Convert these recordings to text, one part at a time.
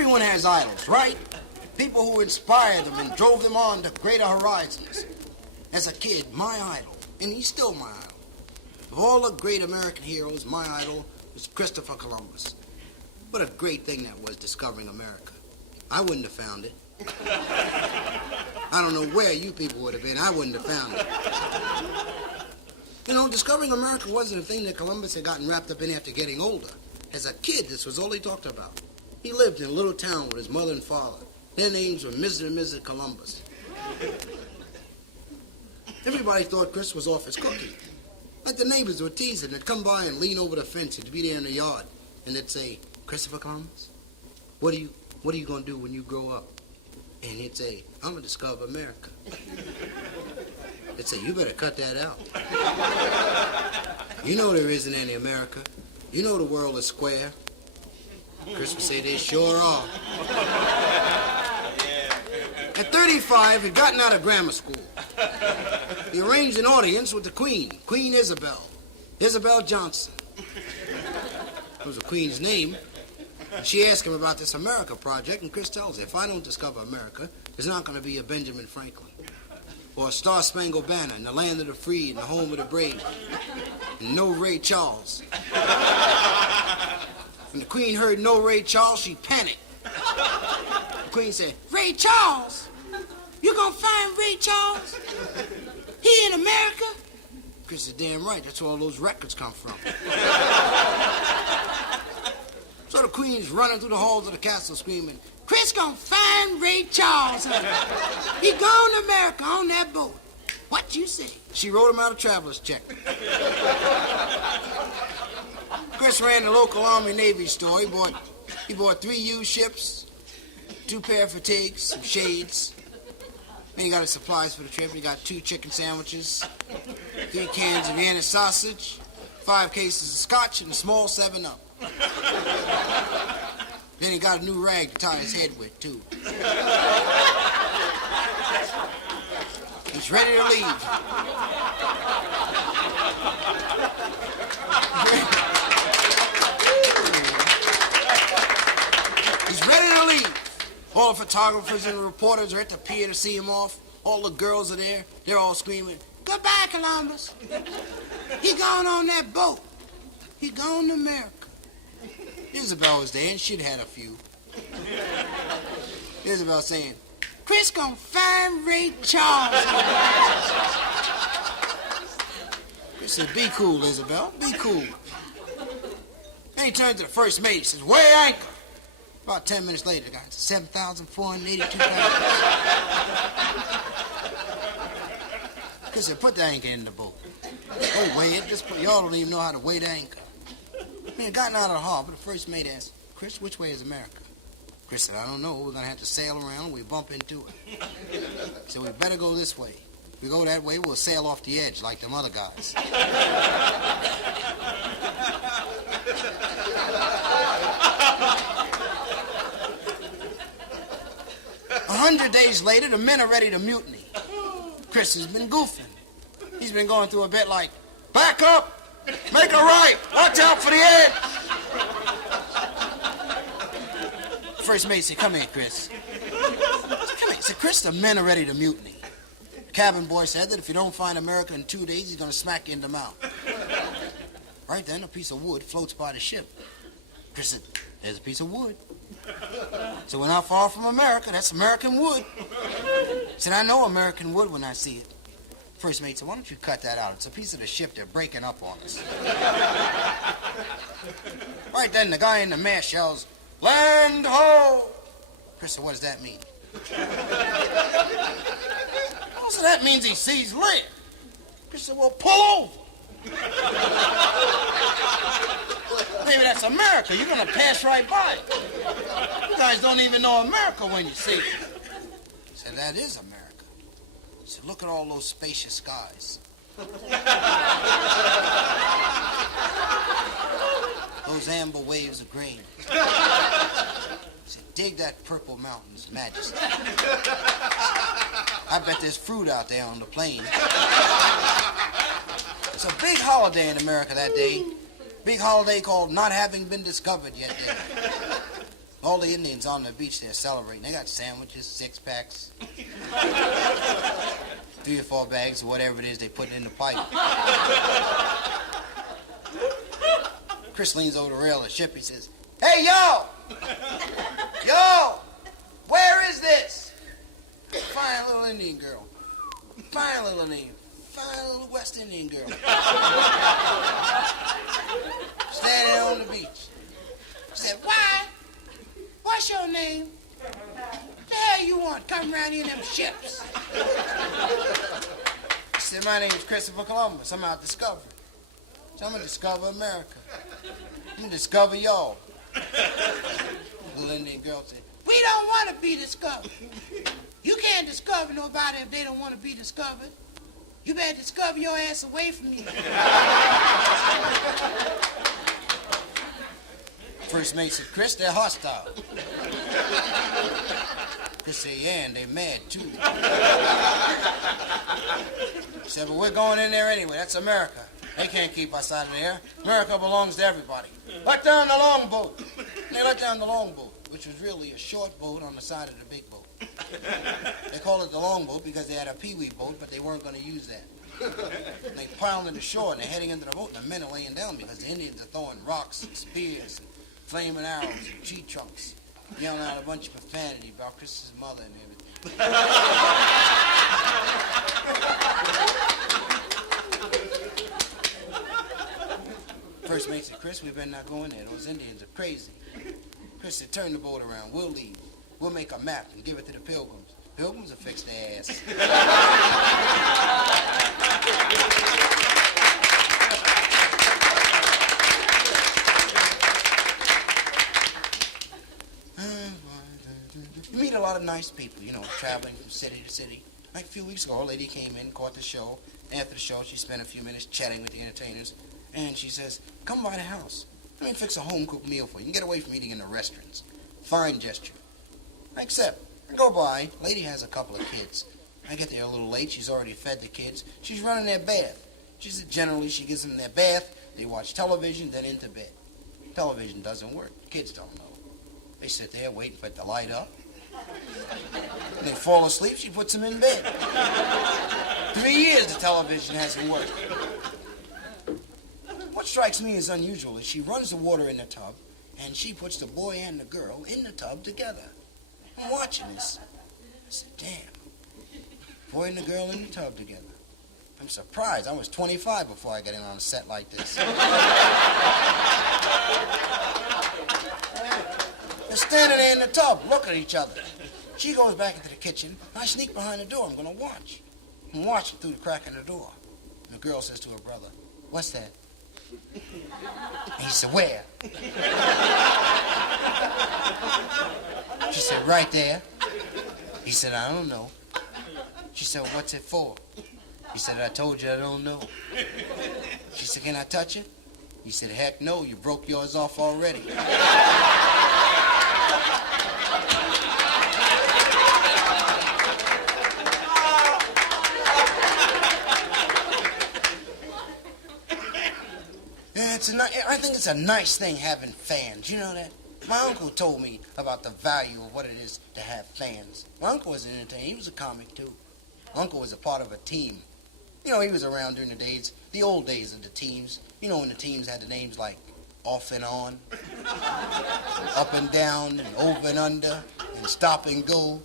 Everyone has idols, right? People who inspired them and drove them on to greater horizons. As a kid, my idol, and he's still my idol. Of all the great American heroes, my idol was Christopher Columbus. What a great thing that was, discovering America. I wouldn't have found it. I don't know where you people would have been. I wouldn't have found it. You know, discovering America wasn't a thing that Columbus had gotten wrapped up in after getting older. As a kid, this was all he talked about. He lived in a little town with his mother and father. Their names were Mr. and Mrs. Columbus. Everybody thought Chris was off his cookie. Like the neighbors were teasing. They'd come by and lean over the fence. He'd be there in the yard. And they'd say, "Christopher Columbus, what are you going to do when you grow up?" And he'd say, "I'm going to discover America." They'd say, "You better cut that out. You know there isn't any America. You know the world is square." Chris would say, "They sure are." At 35, he'd gotten out of grammar school. He arranged an audience with the Queen, Queen Isabel Johnson. That was the Queen's name. And she asked him about this America project, and Chris tells her, if I don't discover America, there's not going to be a Benjamin Franklin, or a Star-Spangled Banner in the land of the free and the home of the brave, and no Ray Charles. When the Queen heard no Ray Charles, she panicked. The Queen said, "Ray Charles? You gonna find Ray Charles? He in America?" Chris is damn right. That's where all those records come from. So the Queen's running through the halls of the castle screaming, "Chris gonna find Ray Charles. He gone to America on that boat. What you say?" She wrote him out a traveler's check. Chris ran the local Army-Navy store. He bought 3 used ships, 2 pair of fatigues, some shades. Then he got his supplies for the trip. He got 2 chicken sandwiches, 3 cans of Vienna sausage, 5 cases of scotch, and a small 7-Up. Then he got a new rag to tie his head with, too. He's ready to leave. He's ready to leave. All the photographers and the reporters are at the pier to see him off. All the girls are there. They're all screaming, "Goodbye, Columbus. He gone on that boat. He gone to America." Isabel was there, and she'd had a few. Isabel saying, "Chris gonna find Ray Charles." Chris said, "Be cool, Isabel. Be cool." Then he turned to the first mate. He says, "Weigh anchor." About 10 minutes later, the guy said, 7,482 pounds. Chris said, "Put the anchor in the boat." "Don't weigh it. Just y'all don't even know how to weigh the anchor." When he gotten out of the harbor, the first mate asked, "Chris, which way is America?" Chris said, "I don't know. We're going to have to sail around and we bump into it." He said, "We better go this way. If we go that way, we'll sail off the edge like them other guys." 100 days later, the men are ready to mutiny. Chris has been goofing. He's been going through a bit like, "Back up! Make a right! Watch out for the edge!" First mate said, "Come here, Chris." Come here. He said, "Chris, the men are ready to mutiny." The cabin boy said that if you don't find America in 2 days, he's going to smack you in the mouth. Right then, a piece of wood floats by the ship. Chris said, "There's a piece of wood." So we're not far from America. That's American wood. He said, "I know American wood when I see it." First mate said, "Why don't you cut that out? It's a piece of the ship. They're breaking up on us." Right then, the guy in the mast yells, "Land ho!" Chris said, "What does that mean?" "Oh, so that means he sees land." Chris said, "Well, pull over." "Maybe that's America. You're going to pass right by it. You guys don't even know America when you see it." He said, "That is America." He said, "Look at all those spacious skies. Those amber waves of grain. He said, dig that purple mountain's majesty. I bet there's fruit out there on the plain." It's a big holiday in America that day. Big holiday called Not Having Been Discovered Yet Day. All the Indians on the beach, they're celebrating. They got sandwiches, 6-packs, 3 or 4 bags of whatever it is they put in the pipe. Chris leans over the rail of the ship. He says, "Hey, yo! Yo! Where is this?" Fine little Indian girl. Fine little name. Fine little West Indian girl. Standing there on the beach. She said, "Why? What's your name? The hell you want coming around here in them ships?" She said, "My name's Christopher Columbus. I'm out discovering. So I'm gonna discover America. I'm gonna discover y'all." Little Indian girl said, "We don't want to be discovered. You can't discover nobody if they don't want to be discovered. You better discover your ass away from me." First mate said, "Chris, they're hostile." Chris said, "Yeah, and they're mad, too." He said, "But we're going in there anyway. That's America. They can't keep us out of there. America belongs to everybody. Let down the longboat." And they let down the longboat, which was really a short boat on the side of the big boat. They called it the longboat because they had a peewee boat, but they weren't going to use that. And they piled into shore, and they're heading into the boat, and the men are laying down because the Indians are throwing rocks and spears and flaming arrows and tree trunks, yelling out a bunch of profanity about Chris's mother and everything. First mate said, "Chris, we better not go in there. Those Indians are crazy." Chris said, "Turn the boat around. We'll leave. We'll make a map and give it to the Pilgrims. Pilgrims will fix their ass." You meet a lot of nice people, traveling from city to city. Like a few weeks ago, a lady came in, caught the show. After the show, she spent a few minutes chatting with the entertainers. And she says, "Come by the house. Let me fix a home-cooked meal for you. You can get away from eating in the restaurants." Fine gesture. I accept. I go by. Lady has a couple of kids. I get there a little late. She's already fed the kids. She's running their bath. She said generally she gives them their bath. They watch television, then into bed. Television doesn't work. Kids don't know. They sit there waiting for it to light up. When they fall asleep, she puts them in bed. 3 years the television hasn't worked. What strikes me as unusual is she runs the water in the tub, and she puts the boy and the girl in the tub together. I'm watching this. I said, "Damn. Boy and the girl in the tub together." I'm surprised. I was 25 before I got in on a set like this. They're standing there in the tub, looking at each other. She goes back into the kitchen. I sneak behind the door. I'm going to watch. I'm watching through the crack in the door. And the girl says to her brother, "What's that?" And he said, "Where?" She said, "Right there." He said, "I don't know." She said, "What's it for?" He said, "I told you I don't know." She said, "Can I touch it?" He said, "Heck no, you broke yours off already." I think it's a nice thing having fans. You know that? My uncle told me about the value of what it is to have fans. My uncle was an entertainer. He was a comic, too. My uncle was a part of a team. He was around during the old days of the teams. When the teams had the names like Off and On, Up and Down, and Over and Under, and Stop and Go.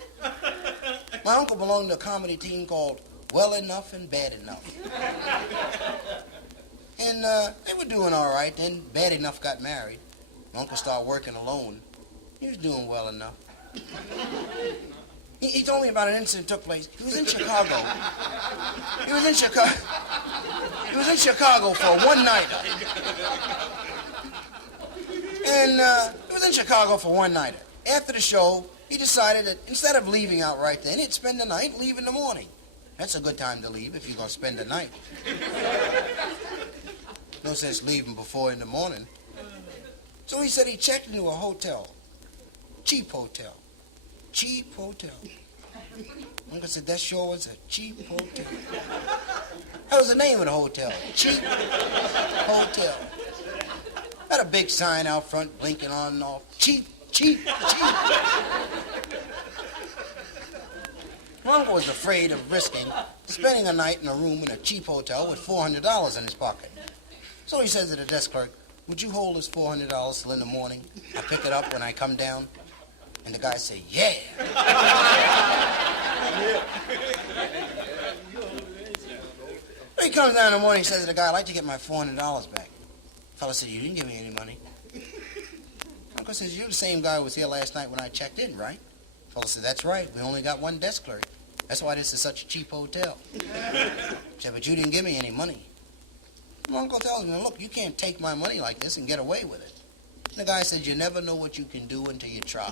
My uncle belonged to a comedy team called Well Enough and Bad Enough. And they were doing all right. Then Bad Enough got married. My uncle started working alone. He was doing well enough. He told me about an incident that took place. He was in Chicago. He was in Chicago for a one-nighter. And he was in Chicago for one-nighter. After the show, he decided that instead of leaving out right then, he'd spend the night and leave in the morning. That's a good time to leave if you're going to spend the night. No sense leaving before in the morning. So he said he checked into a hotel. Cheap hotel. Cheap hotel. Uncle said that sure was a cheap hotel. That was the name of the hotel. Cheap hotel. Had a big sign out front blinking on and off. Cheap cheap, cheap. My uncle was afraid of risking spending a night in a room in a cheap hotel with $400 in his pocket. So he says to the desk clerk, would you hold this $400 till in the morning? I'll pick it up when I come down. And the guy said, yeah. He comes down in the morning, he says to the guy, I'd like to get my $400 back. The fellow said, you didn't give me any money. Uncle says, you're the same guy who was here last night when I checked in, right? The fellow said, that's right. We only got one desk clerk. That's why this is such a cheap hotel. He said, but you didn't give me any money. My uncle tells me, look, you can't take my money like this and get away with it. And the guy said, you never know what you can do until you try.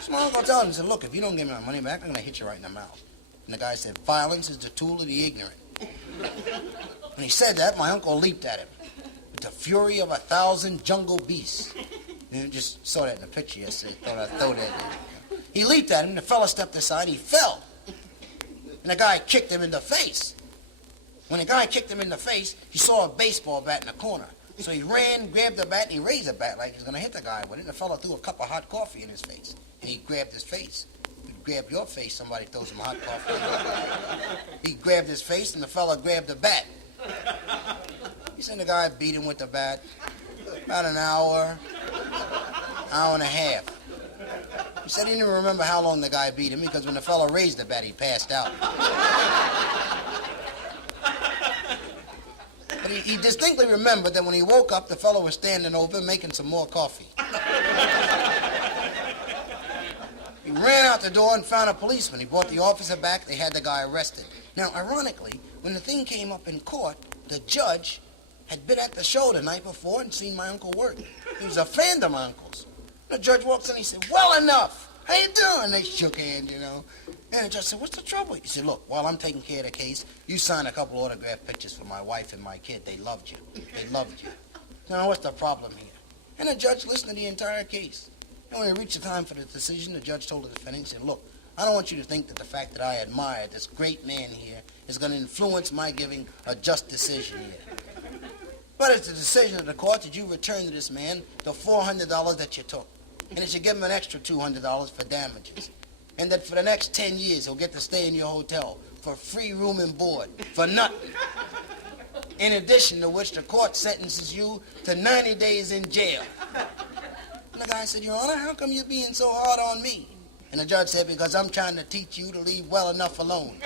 So my uncle tells him, he said, look, if you don't give me my money back, I'm going to hit you right in the mouth. And the guy said, violence is the tool of the ignorant. When he said that, my uncle leaped at him with the fury of 1,000 jungle beasts. You just saw that in the picture yesterday. Thought I'd throw that in. He leaped at him, the fella stepped aside, he fell. And the guy kicked him in the face. When the guy kicked him in the face, he saw a baseball bat in the corner. So he ran, grabbed the bat, and he raised the bat like he was going to hit the guy with it. And the fella threw a cup of hot coffee in his face. And he grabbed his face. If you grab your face, somebody throws some hot coffee. He grabbed his face, and the fella grabbed the bat. He said the guy beat him with the bat about an hour and a half. He said he didn't remember how long the guy beat him because when the fella raised the bat, he passed out. But he distinctly remembered that when he woke up, the fellow was standing over him making some more coffee. He ran out the door and found a policeman. He brought the officer back. They had the guy arrested. Now, ironically, when the thing came up in court, the judge had been at the show the night before and seen my uncle work. He was a fan of my uncle's. The judge walks in and he said, well enough. How you doing? They shook hands, you know. And the judge said, what's the trouble? He said, look, while I'm taking care of the case, you signed a couple autograph pictures for my wife and my kid. They loved you. They loved you. Now, what's the problem here? And the judge listened to the entire case. And when it reached the time for the decision, the judge told the defendant, he said, look, I don't want you to think that the fact that I admire this great man here is going to influence my giving a just decision here. But it's the decision of the court that you return to this man the $400 that you took. And that you give him an extra $200 for damages. And that for the next 10 years, he'll get to stay in your hotel for free room and board, for nothing. In addition to which, the court sentences you to 90 days in jail. And the guy said, Your Honor, how come you're being so hard on me? And the judge said, because I'm trying to teach you to leave well enough alone.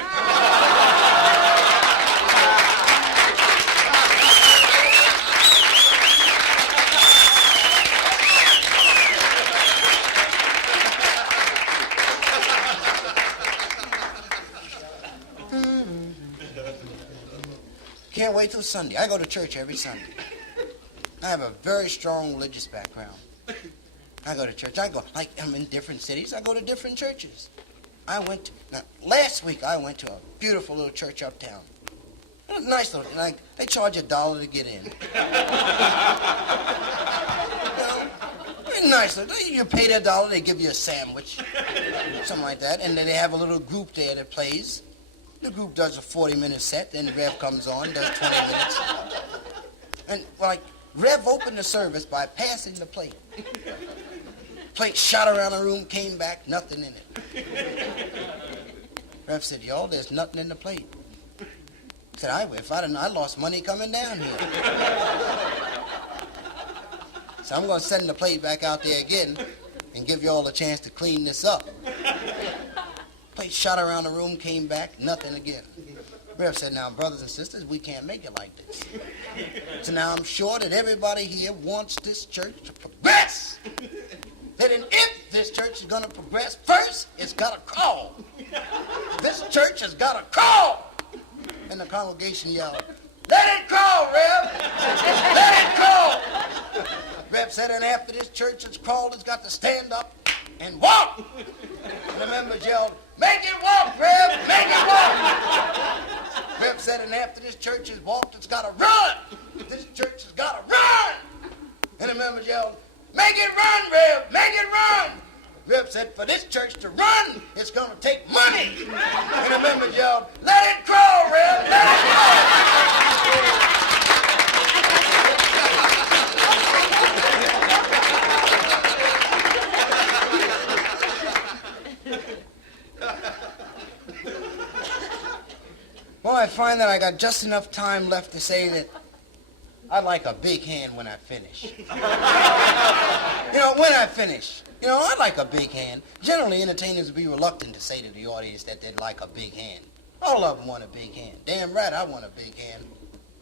Can't wait till Sunday. I go to church every Sunday. I have a very strong religious background. I go to church. I'm in different cities. I go to different churches. Last week I went to a beautiful little church uptown. It was nice little, they charge $1 to get in. Nice. You pay that $1, they give you a sandwich, something like that, and then they have a little group there that plays. The group does a 40-minute set, then the Rev comes on, does 20 minutes. And, Rev opened the service by passing the plate. Plate shot around the room, came back, nothing in it. Rev said, y'all, there's nothing in the plate. He said, I lost money coming down here. So I'm going to send the plate back out there again and give you all a chance to clean this up. Plate shot around the room, came back, nothing again. Rev said, now, brothers and sisters, we can't make it like this. So now I'm sure that everybody here wants this church to progress. If this church is going to progress, first, it's got to crawl. This church has got to crawl. And the congregation yelled, let it crawl, Rev. Let it crawl. Rev said, and after this church has crawled, it's got to stand up and walk. And the members yelled, make it walk, Rev, make it walk. Rev said, and after this church has walked, it's got to run. This church has got to run. And the members yelled, make it run, Rev, make it run. Rev said, for this church to run, it's going to take money. And the members yelled, let it crawl, Rev, let it crawl. Well, I find that I got just enough time left to say that I'd like a big hand when I finish. When I finish. I'd like a big hand. Generally, entertainers would be reluctant to say to the audience that they'd like a big hand. All of them want a big hand. Damn right, I want a big hand.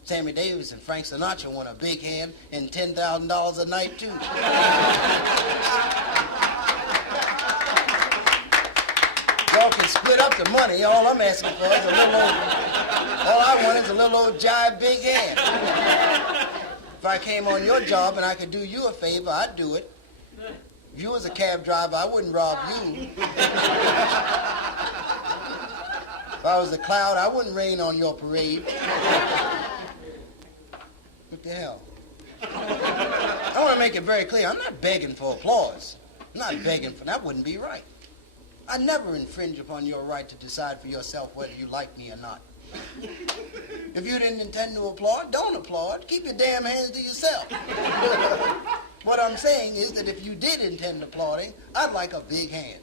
Sammy Davis and Frank Sinatra want a big hand and $10,000 a night, too. Y'all can split up the money. All I'm asking for is a little old... All I want is a little old jive big hand. If I came on your job and I could do you a favor, I'd do it. If you was a cab driver, I wouldn't rob you. If I was a cloud, I wouldn't rain on your parade. What the hell? I want to make it very clear. I'm not begging for applause. I'm not begging for... That wouldn't be right. I never infringe upon your right to decide for yourself whether you like me or not. If you didn't intend to applaud, don't applaud. Keep your damn hands to yourself. What I'm saying is that if you did intend applauding, I'd like a big hand.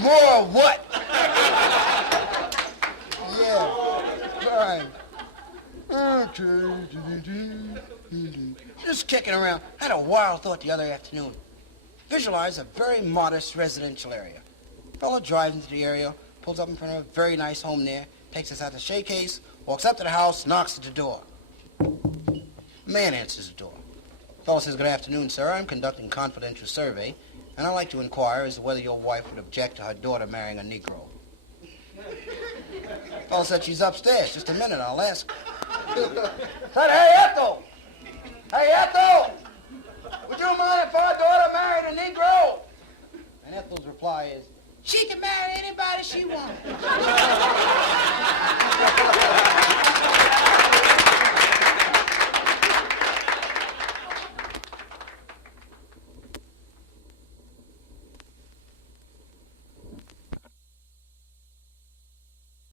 More what? Yeah, fine. Just kicking around. I had a wild thought the other afternoon. Visualize a very modest residential area. Fellow drives into the area, pulls up in front of a very nice home there, takes us out the showcase, walks up to the house, knocks at the door. Man answers the door. Fellow says, "Good afternoon, sir. I'm conducting a confidential survey, and I'd like to inquire as to whether your wife would object to her daughter marrying a Negro." Fellow said, "She's upstairs. Just a minute, I'll ask her." Said, "Hey, Ethel! Hey, Ethel! Would you mind if our daughter married a Negro?" And Ethel's reply is, "She can marry anybody she wants."